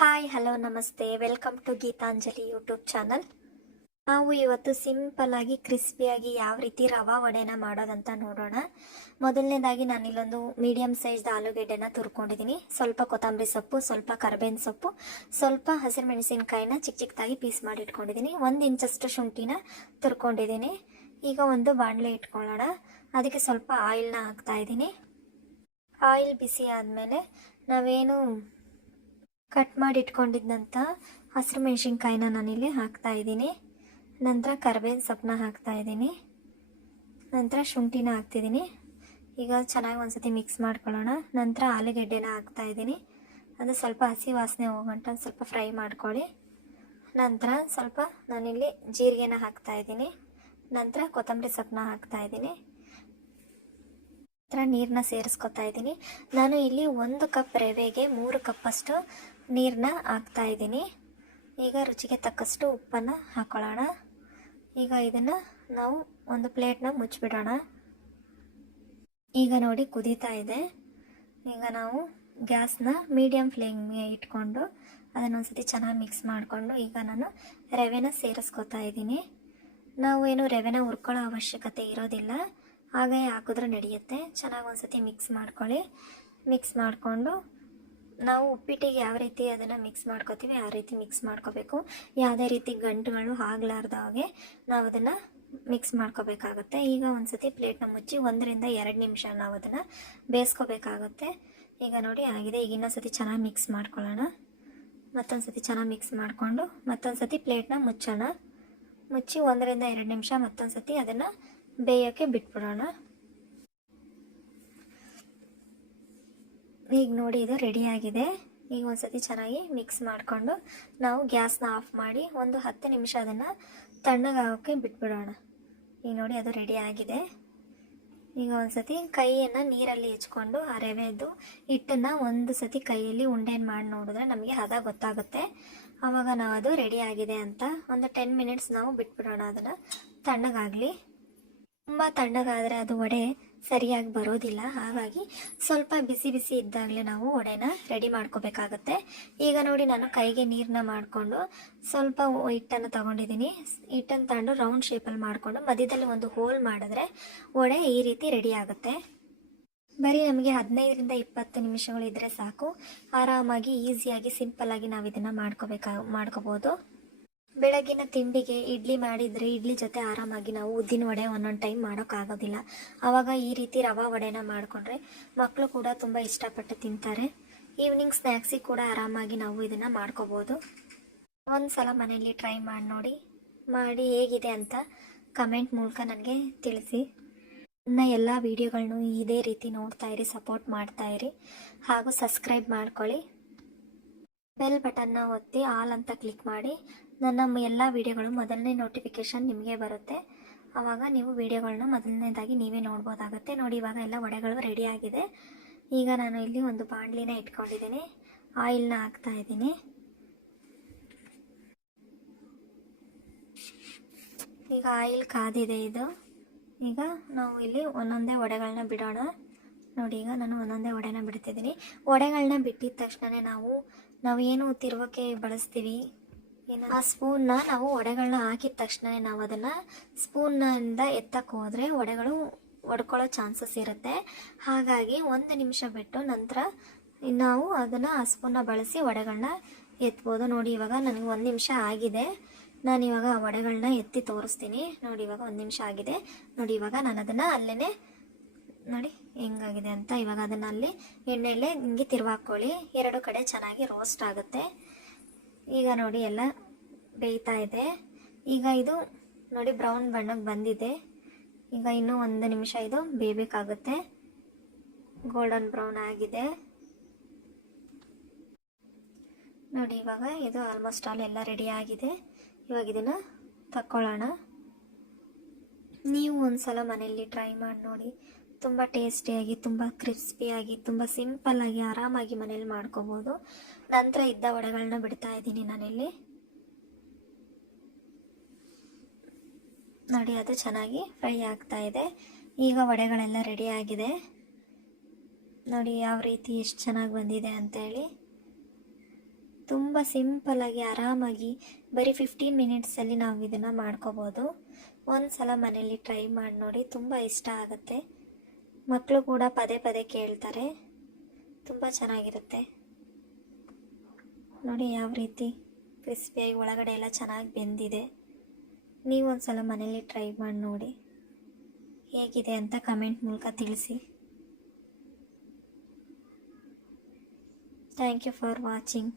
Hi hello ನಮಸ್ತೆ welcome to Geetanjali YouTube channel. ನಾವು ಇವತ್ತು ಸಿಂಪಲ್ ಆಗಿ ಕ್ರಿಸ್ಪಿಯಾಗಿ ಯಾವ ರೀತಿ ರವಾ ವಡೆನ ಮಾಡೋದಂತ ನೋಡೋಣ. ಮೊದಲನೇದಾಗಿ ನಾನು ಇಲ್ಲೊಂದು ಮೀಡಿಯಂ ಸೈಜ್ ಆಲೂಗೆಡ್ಡೆನ ತುರ್ಕೊಂಡಿದ್ದೀನಿ. ಸ್ವಲ್ಪ ಕೊತ್ತಂಬರಿ ಸೊಪ್ಪು, ಸ್ವಲ್ಪ ಕರಿಬೇವಿನ ಸೊಪ್ಪು, ಸ್ವಲ್ಪ ಹಸಿರು ಮೆಣಸಿನಕಾಯಿನ ಚಿಕ್ಕ ಚಿಕ್ಕದಾಗಿ ಪೀಸ್ ಮಾಡಿ ಇಟ್ಕೊಂಡಿದ್ದೀನಿ. 1 ಇಂಚಷ್ಟು ಶುಂಠಿನ ತುರ್ಕೊಂಡಿದ್ದೀನಿ. ಈಗ ಒಂದು ಬಾಣಲೆ ಇಟ್ಕೊಳ್ಳೋಣ. ಅದಕ್ಕೆ ಸ್ವಲ್ಪ ಆಯಿಲ್ನ ಹಾಕ್ತಾ ಇದ್ದೀನಿ. ಆಯಿಲ್ ಬಿಸಿ ಆದಮೇಲೆ ನಾವೇನು ಕಟ್ ಮಾಡಿ ಇಟ್ಕೊಂಡಿದ್ದಂಥ ಹಸಿರು ಮೆಣಸಿನ್ಕಾಯಿನ ನಾನಿಲ್ಲಿ ಹಾಕ್ತಾ ಇದ್ದೀನಿ. ನಂತರ ಕರಿಬೇವಿನ ಸೊಪ್ಪನ್ನ ಹಾಕ್ತಾ ಇದ್ದೀನಿ. ನಂತರ ಶುಂಠಿನ ಹಾಕ್ತಿದ್ದೀನಿ. ಈಗ ಚೆನ್ನಾಗಿ ಒಂದ್ಸತಿ ಮಿಕ್ಸ್ ಮಾಡ್ಕೊಳ್ಳೋಣ. ನಂತರ ಆಲೂಗೆಡ್ಡೆನ ಹಾಕ್ತಾ ಇದ್ದೀನಿ. ಅದು ಸ್ವಲ್ಪ ಹಸಿ ವಾಸನೆ ಹೋಗಂಟ ಸ್ವಲ್ಪ ಫ್ರೈ ಮಾಡ್ಕೊಳ್ಳಿ. ನಂತರ ಸ್ವಲ್ಪ ನಾನಿಲ್ಲಿ ಜೀರಿಗೆನ ಹಾಕ್ತಾ ಇದ್ದೀನಿ. ನಂತರ ಕೊತ್ತಂಬರಿ ಸೊಪ್ಪನ್ನ ಹಾಕ್ತಾ ಇದ್ದೀನಿ. ನಂತರ ನೀರನ್ನ ಸೇರಿಸ್ಕೊತಾ ಇದ್ದೀನಿ. ನಾನು ಇಲ್ಲಿ 1 ಕಪ್ ರವೆಗೆ 3 ಕಪ್ಪಷ್ಟು ನೀರನ್ನ ಹಾಕ್ತಾ ಇದ್ದೀನಿ. ಈಗ ರುಚಿಗೆ ತಕ್ಕಷ್ಟು ಉಪ್ಪನ್ನು ಹಾಕೊಳ್ಳೋಣ. ಈಗ ಇದನ್ನು ನಾವು ಒಂದು ಪ್ಲೇಟ್ನ ಮುಚ್ಚಿಬಿಡೋಣ. ಈಗ ನೋಡಿ ಕುದೀತಾ ಇದೆ. ಈಗ ನಾವು ಗ್ಯಾಸ್ನ ಮೀಡಿಯಂ ಫ್ಲೇಮ್ಗೆ ಇಟ್ಕೊಂಡು ಅದನ್ನೊಂದ್ಸತಿ ಚೆನ್ನಾಗಿ ಮಿಕ್ಸ್ ಮಾಡಿಕೊಂಡು ಈಗ ನಾನು ರವೆನ ಸೇರಿಸ್ಕೊತಾ ಇದ್ದೀನಿ. ನಾವು ಏನು ರವೆನ ಹುರ್ಕೊಳ್ಳೋ ಅವಶ್ಯಕತೆ ಇರೋದಿಲ್ಲ, ಹಾಗೆ ಹಾಕಿದ್ರೆ ನಡೆಯುತ್ತೆ. ಚೆನ್ನಾಗಿ ಒಂದ್ಸತಿ ಮಿಕ್ಸ್ ಮಾಡ್ಕೊಳ್ಳಿ. ಮಿಕ್ಸ್ ಮಾಡಿಕೊಂಡು ನಾವು ಉಪ್ಪಿಟ್ಟಿಗೆ ಯಾವ ರೀತಿ ಅದನ್ನು ಮಿಕ್ಸ್ ಮಾಡ್ಕೋತೀವಿ ಆ ರೀತಿ ಮಿಕ್ಸ್ ಮಾಡ್ಕೋಬೇಕು. ಯಾವುದೇ ರೀತಿ ಗಂಟುಗಳು ಆಗ್ಲಾರ್ದ ಹಾಗೆ ನಾವು ಅದನ್ನು ಮಿಕ್ಸ್ ಮಾಡ್ಕೋಬೇಕಾಗುತ್ತೆ. ಈಗ ಒಂದ್ಸತಿ ಪ್ಲೇಟ್ನ ಮುಚ್ಚಿ 1 ರಿಂದ 2 ನಿಮಿಷ ನಾವು ಅದನ್ನು ಬೇಯಿಸ್ಕೋಬೇಕಾಗುತ್ತೆ. ಈಗ ನೋಡಿ ಆಗಿದೆ. ಈಗ ಇನ್ನೊಂದ್ಸತಿ ಚೆನ್ನಾಗಿ ಮಿಕ್ಸ್ ಮಾಡ್ಕೊಳ್ಳೋಣ. ಮತ್ತೊಂದು ಸತಿ ಚೆನ್ನಾಗಿ ಮಿಕ್ಸ್ ಮಾಡಿಕೊಂಡು ಮತ್ತೊಂದು ಸತಿ ಪ್ಲೇಟ್ನ ಮುಚ್ಚೋಣ. ಮುಚ್ಚಿ 1 ರಿಂದ 2 ನಿಮಿಷ ಮತ್ತೊಂದು ಸತಿ ಅದನ್ನು ಬೇಯೋಕ್ಕೆ ಬಿಟ್ಬಿಡೋಣ. ಈಗ ನೋಡಿ ಇದು ರೆಡಿಯಾಗಿದೆ. ಈಗ ಒಂದ್ಸತಿ ಚೆನ್ನಾಗಿ ಮಿಕ್ಸ್ ಮಾಡಿಕೊಂಡು ನಾವು ಗ್ಯಾಸ್ನ ಆಫ್ ಮಾಡಿ ಒಂದು 10 ನಿಮಿಷ ಅದನ್ನು ತಣ್ಣಗಾಗೋಕ್ಕೆ ಬಿಟ್ಬಿಡೋಣ. ಈಗ ನೋಡಿ ಅದು ರೆಡಿ ಆಗಿದೆ. ಈಗ ಒಂದ್ಸತಿ ಕೈಯನ್ನು ನೀರಲ್ಲಿ ಹೆಚ್ಕೊಂಡು ಆ ರವೆದು ಹಿಟ್ಟನ್ನು ಒಂದು ಸತಿ ಕೈಯಲ್ಲಿ ಉಂಡೆನ ಮಾಡಿ ನೋಡಿದ್ರೆ ನಮಗೆ ಹದ ಗೊತ್ತಾಗುತ್ತೆ. ಆವಾಗ ನಾವು ಅದು ರೆಡಿ ಆಗಿದೆ ಅಂತ ಒಂದು 10 ಮಿನಿಟ್ಸ್ ನಾವು ಬಿಟ್ಬಿಡೋಣ. ಅದನ್ನು ತಣ್ಣಗಾಗಲಿ. ತುಂಬ ತಣ್ಣಗಾದರೆ ಅದು ವಡೆ ಸರಿಯಾಗಿ ಬರೋದಿಲ್ಲ. ಹಾಗಾಗಿ ಸ್ವಲ್ಪ ಬಿಸಿ ಬಿಸಿ ಇದ್ದಾಗಲೇ ನಾವು ವಡೆನ ರೆಡಿ ಮಾಡ್ಕೋಬೇಕಾಗತ್ತೆ. ಈಗ ನೋಡಿ ನಾನು ಕೈಗೆ ನೀರನ್ನ ಮಾಡಿಕೊಂಡು ಸ್ವಲ್ಪ ಹಿಟ್ಟನ್ನು ತಗೊಂಡಿದ್ದೀನಿ. ಹಿಟ್ಟನ್ನು ತಗೊಂಡು ರೌಂಡ್ ಶೇಪಲ್ಲಿ ಮಾಡಿಕೊಂಡು ಮಧ್ಯದಲ್ಲಿ ಒಂದು ಹೋಲ್ ಮಾಡಿದ್ರೆ ವಡೆ ಈ ರೀತಿ ರೆಡಿ ಆಗುತ್ತೆ. ಬರೀ ನಮಗೆ 15 ರಿಂದ 20 ನಿಮಿಷಗಳಿದ್ರೆ ಸಾಕು. ಆರಾಮಾಗಿ ಈಸಿಯಾಗಿ ಸಿಂಪಲ್ಲಾಗಿ ನಾವು ಇದನ್ನು ಮಾಡ್ಕೋಬೋದು. ಬೆಳಗಿನ ತಿಂಡಿಗೆ ಇಡ್ಲಿ ಮಾಡಿದರೆ ಇಡ್ಲಿ ಜೊತೆ ಆರಾಮಾಗಿ ನಾವು ಉದ್ದಿನ ವಡೆ ಒಂದೊಂದು ಟೈಮ್ ಮಾಡೋಕ್ಕಾಗೋದಿಲ್ಲ. ಆವಾಗ ಈ ರೀತಿ ರವಾ ವಡೆನ ಮಾಡಿಕೊಂಡ್ರೆ ಮಕ್ಕಳು ಕೂಡ ತುಂಬ ಇಷ್ಟಪಟ್ಟು ತಿಂತಾರೆ. ಈವ್ನಿಂಗ್ ಸ್ನ್ಯಾಕ್ಸಿಗೆ ಕೂಡ ಆರಾಮಾಗಿ ನಾವು ಇದನ್ನು ಮಾಡ್ಕೋಬೋದು. ಒಂದು ಸಲ ಮನೆಯಲ್ಲಿ ಟ್ರೈ ಮಾಡಿ ಹೇಗಿದೆ ಅಂತ ಕಮೆಂಟ್ ಮೂಲಕ ನನಗೆ ತಿಳಿಸಿ. ನನ್ನ ಎಲ್ಲ ವೀಡಿಯೋಗಳನ್ನು ಇದೇ ರೀತಿ ನೋಡ್ತಾ ಇರಿ, ಸಪೋರ್ಟ್ ಮಾಡ್ತಾ ಇರಿ. ಹಾಗೂ ಸಬ್ಸ್ಕ್ರೈಬ್ ಮಾಡ್ಕೊಳ್ಳಿ. ಬೆಲ್ ಬಟನ್ನ ಒತ್ತಿ ಆಲ್ ಅಂತ ಕ್ಲಿಕ್ ಮಾಡಿ. ನನ್ನ ಎಲ್ಲ ವೀಡಿಯೋಗಳು ಮೊದಲನೇ ನೋಟಿಫಿಕೇಷನ್ ನಿಮಗೆ ಬರುತ್ತೆ. ಆವಾಗ ನೀವು ವೀಡಿಯೋಗಳನ್ನ ಮೊದಲನೇದಾಗಿ ನೀವೇ ನೋಡ್ಬೋದಾಗುತ್ತೆ. ನೋಡಿ ಇವಾಗ ಎಲ್ಲ ವಡೆಗಳು ರೆಡಿ ಆಗಿದೆ. ಈಗ ನಾನು ಇಲ್ಲಿ ಒಂದು ಬಾಣಲಿನ ಇಟ್ಕೊಂಡಿದ್ದೀನಿ. ಆಯಿಲ್ನ ಹಾಕ್ತಾ ಇದ್ದೀನಿ. ಈಗ ಆಯಿಲ್ ಕಾದಿದೆ ಇದು. ಈಗ ನಾವು ಇಲ್ಲಿ ಒಂದೊಂದೇ ವಡೆಗಳನ್ನ ಬಿಡೋಣ. ನೋಡಿ ಈಗ ನಾನು ಒಂದೊಂದೇ ವಡೆನ ಬಿಡ್ತಿದ್ದೀನಿ. ವಡೆಗಳನ್ನ ಬಿಟ್ಟಿದ ತಕ್ಷಣ ನಾವು ಏನು ತಿರುವಕ್ಕೆ ಬಳಸ್ತೀವಿ ಆ ಸ್ಪೂನ್ನ ನಾವು ವಡೆಗಳನ್ನ ಹಾಕಿದ ತಕ್ಷಣ ನಾವು ಅದನ್ನು ಸ್ಪೂನಿಂದ ಎತ್ತಕ್ಕೆ ಹೋದರೆ ವಡೆಗಳು ಒಡ್ಕೊಳ್ಳೋ ಚಾನ್ಸಸ್ ಇರುತ್ತೆ. ಹಾಗಾಗಿ 1 ನಿಮಿಷ ಬಿಟ್ಟು ನಂತರ ನಾವು ಅದನ್ನು ಆ ಸ್ಪೂನ್ನ ಬಳಸಿ ವಡೆಗಳನ್ನ ಎತ್ಬೋದು. ನೋಡಿ ಇವಾಗ ನನಗೆ 1 ನಿಮಿಷ ಆಗಿದೆ. ನಾನು ಇವಾಗ ಆ ವಡೆಗಳನ್ನ ಎತ್ತಿ ತೋರಿಸ್ತೀನಿ. ನೋಡಿ ಇವಾಗ 1 ನಿಮಿಷ ಆಗಿದೆ. ನೋಡಿ ಇವಾಗ ನಾನು ಅದನ್ನು ಅಲ್ಲೇ ನೋಡಿ ಹೆಂಗಾಗಿದೆ ಅಂತ. ಇವಾಗ ಅದನ್ನು ಅಲ್ಲಿ ಎಣ್ಣೆಯಲ್ಲೇ ಹಿಂಗೆ ತಿರುವಾಕೊಳ್ಳಿ. 2 ಕಡೆ ಚೆನ್ನಾಗಿ ರೋಸ್ಟ್ ಆಗುತ್ತೆ. ಈಗ ನೋಡಿ ಎಲ್ಲ ಬೇಯ್ತಾ ಇದೆ. ಈಗ ಇದು ನೋಡಿ ಬ್ರೌನ್ ಬಣ್ಣಕ್ಕೆ ಬಂದಿದೆ. ಈಗ ಇನ್ನೂ 1 ನಿಮಿಷ ಇದು ಬೇಯಬೇಕಾಗುತ್ತೆ. ಗೋಲ್ಡನ್ ಬ್ರೌನ್ ಆಗಿದೆ ನೋಡಿ. ಇವಾಗ ಇದು ಆಲ್ಮೋಸ್ಟ್ ಆಲ್ ಎಲ್ಲ ರೆಡಿ ಆಗಿದೆ. ಇವಾಗ ಇದನ್ನು ತಕ್ಕೊಳ್ಳೋಣ. ನೀವು ಒಂದ್ಸಲ ಮನೆಯಲ್ಲಿ ಟ್ರೈ ಮಾಡಿ ನೋಡಿ. ತುಂಬ ಟೇಸ್ಟಿಯಾಗಿ, ತುಂಬ ಕ್ರಿಸ್ಪಿಯಾಗಿ, ತುಂಬ ಸಿಂಪಲ್ಲಾಗಿ ಆರಾಮಾಗಿ ಮನೇಲಿ ಮಾಡ್ಕೋಬೋದು. ನಂತರ ಇದ್ದ ವಡೆಗಳನ್ನ ಬಿಡ್ತಾ ಇದ್ದೀನಿ ನಾನಿಲ್ಲಿ. ನೋಡಿ ಅದು ಚೆನ್ನಾಗಿ ಫ್ರೈ ಆಗ್ತಾ ಇದೆ. ಈಗ ವಡೆಗಳೆಲ್ಲ ರೆಡಿ ಆಗಿದೆ. ನೋಡಿ ಯಾವ ರೀತಿ ಎಷ್ಟು ಚೆನ್ನಾಗಿ ಬಂದಿದೆ ಅಂತೇಳಿ. ತುಂಬ ಸಿಂಪಲ್ಲಾಗಿ ಆರಾಮಾಗಿ ಬರೀ 15 ಮಿನಿಟ್ಸಲ್ಲಿ ನಾವು ಇದನ್ನು ಮಾಡ್ಕೋಬೋದು. ಒಂದು ಸಲ ಮನೇಲಿ ಟ್ರೈ ಮಾಡಿ ನೋಡಿ, ತುಂಬ ಇಷ್ಟ ಆಗುತ್ತೆ. ಮಕ್ಕಳು ಕೂಡ ಪದೇ ಪದೇ ಕೇಳ್ತಾರೆ. ತುಂಬ ಚೆನ್ನಾಗಿರುತ್ತೆ. ನೋಡಿ ಯಾವ ರೀತಿ ಕ್ರಿಸ್ಪಿಯಾಗಿ ಒಳಗಡೆ ಎಲ್ಲ ಚೆನ್ನಾಗಿ ಬೆಂದಿದೆ. ನೀವು ಒಂದು ಸಲ ಮನೇಲಿ ಟ್ರೈ ಮಾಡಿ ನೋಡಿ, ಹೇಗಿದೆ ಅಂತ ಕಮೆಂಟ್ ಮೂಲಕ ತಿಳಿಸಿ. Thank you for watching.